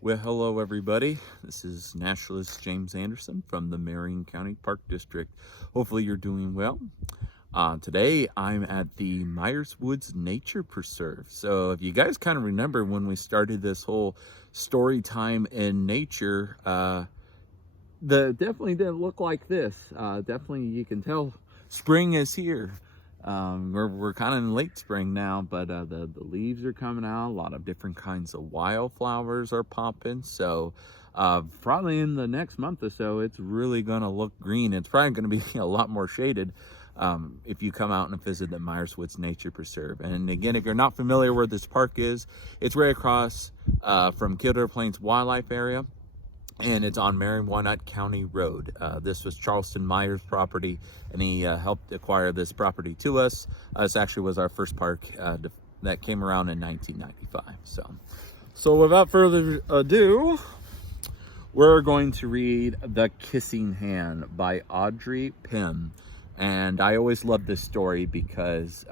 Well, hello everybody. This is naturalist James Anderson from the Marion County Park District. Hopefully you're doing well. Today I'm at the Myers Woods Nature Preserve. So if you guys kind of remember when we started this whole story time in nature, definitely didn't look like this. Definitely you can tell spring is here. We're kind of in late spring now, but the leaves are coming out. A lot of different kinds of wildflowers are popping. So probably in the next month or so, it's really going to look green. It's probably going to be a lot more shaded if you come out and visit the Myers Woods Nature Preserve. And again, if you're not familiar where this park is, it's right across from Kildare Plains Wildlife Area. And it's on Marion-Walnut County Road. This was Charleston Myers' property, and he helped acquire this property to us. This actually was our first park that came around in 1995. So without further ado, we're going to read The Kissing Hand by Audrey Penn. And I always love this story because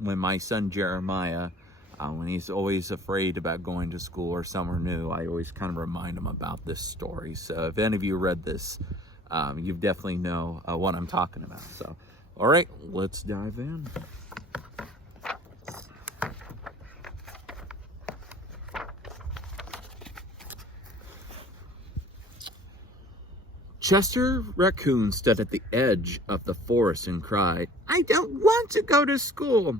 when my son Jeremiah, when he's always afraid about going to school or somewhere new, I always kind of remind him about this story. So if any of you read this, you definitely know what I'm talking about. So, all right, let's dive in. Chester Raccoon stood at the edge of the forest and cried, "I don't want to go to school."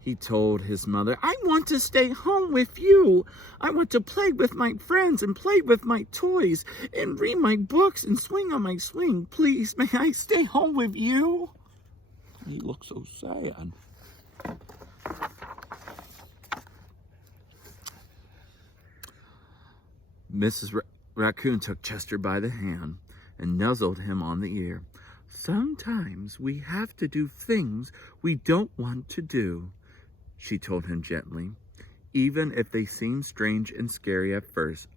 He told his mother, "I want to stay home with you. I want to play with my friends and play with my toys and read my books and swing on my swing. Please, may I stay home with you?" He looked so sad. Mrs. Raccoon took Chester by the hand and nuzzled him on the ear. "Sometimes we have to do things we don't want to do," she told him gently, "even if they seem strange and scary at first.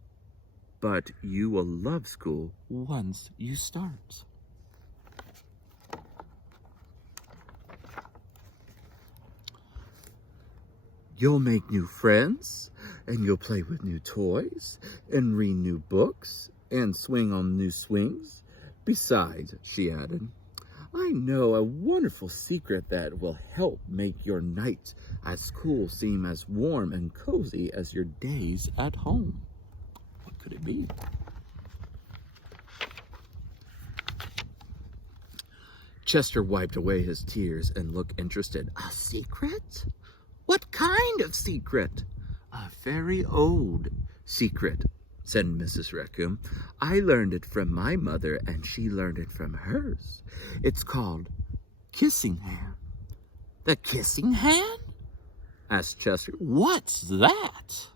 But you will love school once you start." "You'll make new friends, and you'll play with new toys, and read new books, and swing on new swings. Besides," she added, "I know a wonderful secret that will help make your nights at school seem as warm and cozy as your days at home." What could it be? Chester wiped away his tears and looked interested. "A secret? What kind of secret?" "A very old secret," said Mrs. Raccoon. "I learned it from my mother, and she learned it from hers. It's called Kissing Hand." "The Kissing Hand?" asked Chester. "What's that?"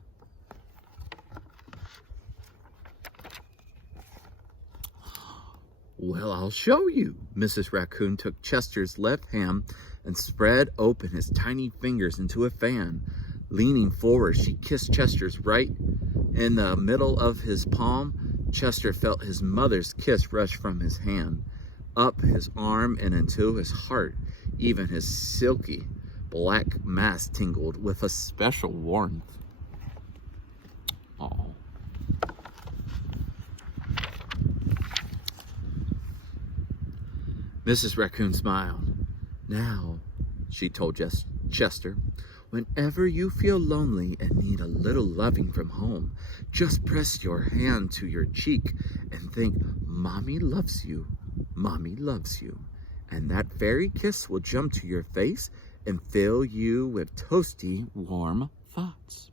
"Well, I'll show you." Mrs. Raccoon took Chester's left hand and spread open his tiny fingers into a fan. Leaning forward, she kissed Chester's right in the middle of his palm. Chester felt his mother's kiss rush from his hand, up his arm and into his heart. Even his silky black mask tingled with a special warmth. Oh. Mrs. Raccoon smiled. "Now," she told Chester, "whenever you feel lonely and need a little loving from home, just press your hand to your cheek and think, 'Mommy loves you, Mommy loves you.' And that fairy kiss will jump to your face and fill you with toasty, warm thoughts."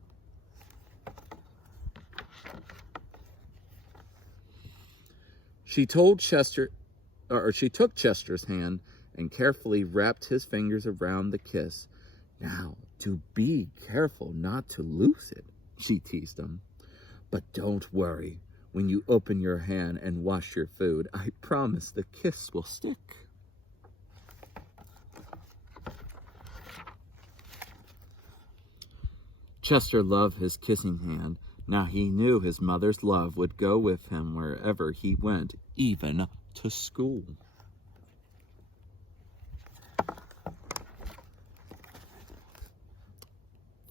She took Chester's hand and carefully wrapped his fingers around the kiss. "Now, do be careful not to lose it," she teased him. "But don't worry. When you open your hand and wash your food, I promise the kiss will stick." Chester loved his kissing hand. Now he knew his mother's love would go with him wherever he went, even to school.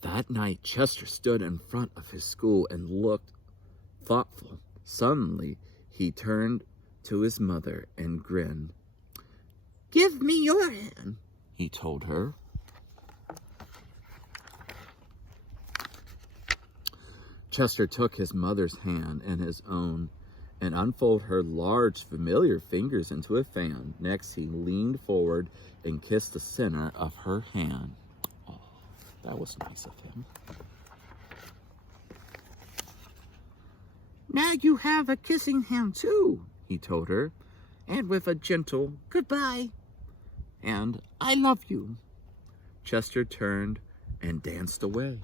That night, Chester stood in front of his school and looked thoughtful. Suddenly, he turned to his mother and grinned. "Give me your hand," he told her. Chester took his mother's hand in his own and unfolded her large, familiar fingers into a fan. Next, he leaned forward and kissed the center of her hand. Oh, that was nice of him. "Now you have a kissing hand too," he told her, and with a gentle goodbye and "I love you," Chester turned and danced away.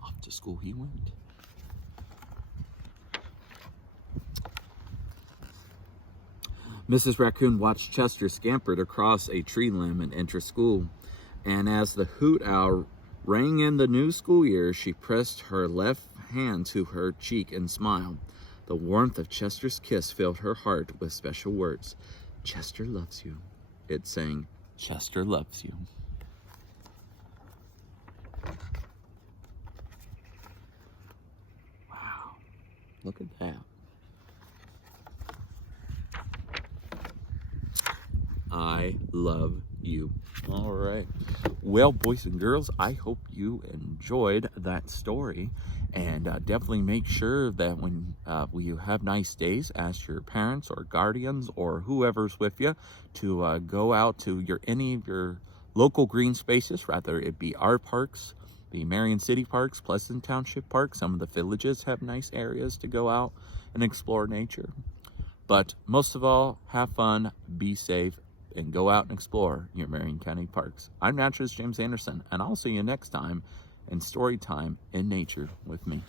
Off to school he went. Mrs. Raccoon watched Chester scamper across a tree limb and enter school, and as the hoot owl rang in the new school year, she pressed her left hand to her cheek and smiled. The warmth of Chester's kiss filled her heart with special words. "Chester loves you," it sang. "Chester loves you." Wow, look at that. I love you. All right. Well, boys and girls, I hope you enjoyed that story. And definitely make sure that when you have nice days, ask your parents or guardians or whoever's with you to go out to any of your local green spaces, rather it be our parks, the Marion City Parks, Pleasant Township Park. Some of the villages have nice areas to go out and explore nature. But most of all, have fun, be safe, and go out and explore your Marion County parks. I'm naturalist James Anderson, and I'll see you next time in Story Time in Nature with me.